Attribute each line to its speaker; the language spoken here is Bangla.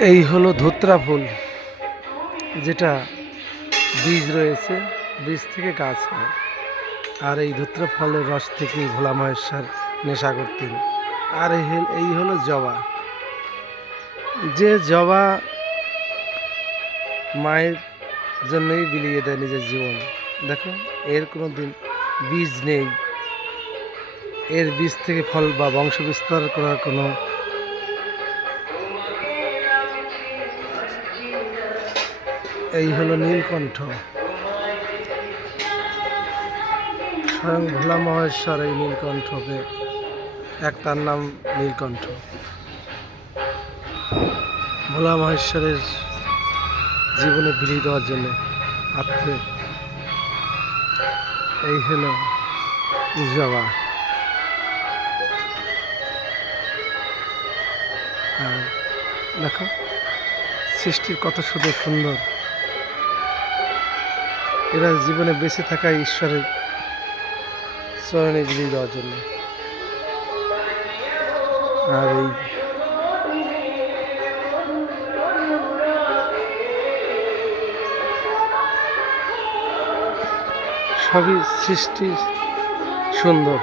Speaker 1: এই হলো ধোত্রা ফুল, যেটা বীজ রয়েছে, বীজ থেকে গাছ হয়। আর এই ধোত্রা ফলের রস থেকেই ভোলা মহেশ্বর নেশা করতেন। আর এই হল- জবা। যে জবা মায়ের জন্যই বিলিয়ে দেয় নিজের জীবন। দেখো, এর কোনো দিন বীজ নেই। এর বীজ থেকে ফল বা বংশ বিস্তার করার কোনো এই হলো নীলকণ্ঠ। স্বয়ং ভোলা মহেশ্বর এই নীলকণ্ঠকে। এক তার নাম নীলকণ্ঠ। ভোলা মহেশ্বরের জীবনে বিলিয়ে দেওয়ার জন্য আত্মে এই হলো জবা দেখো, সৃষ্টির কত সুন্দর সুন্দর এরা জীবনে বেঁচে থাকা ঈশ্বরের চরণে বিলিয়ে দেওয়ার জন্য। আর এই সবই সৃষ্টি সুন্দর।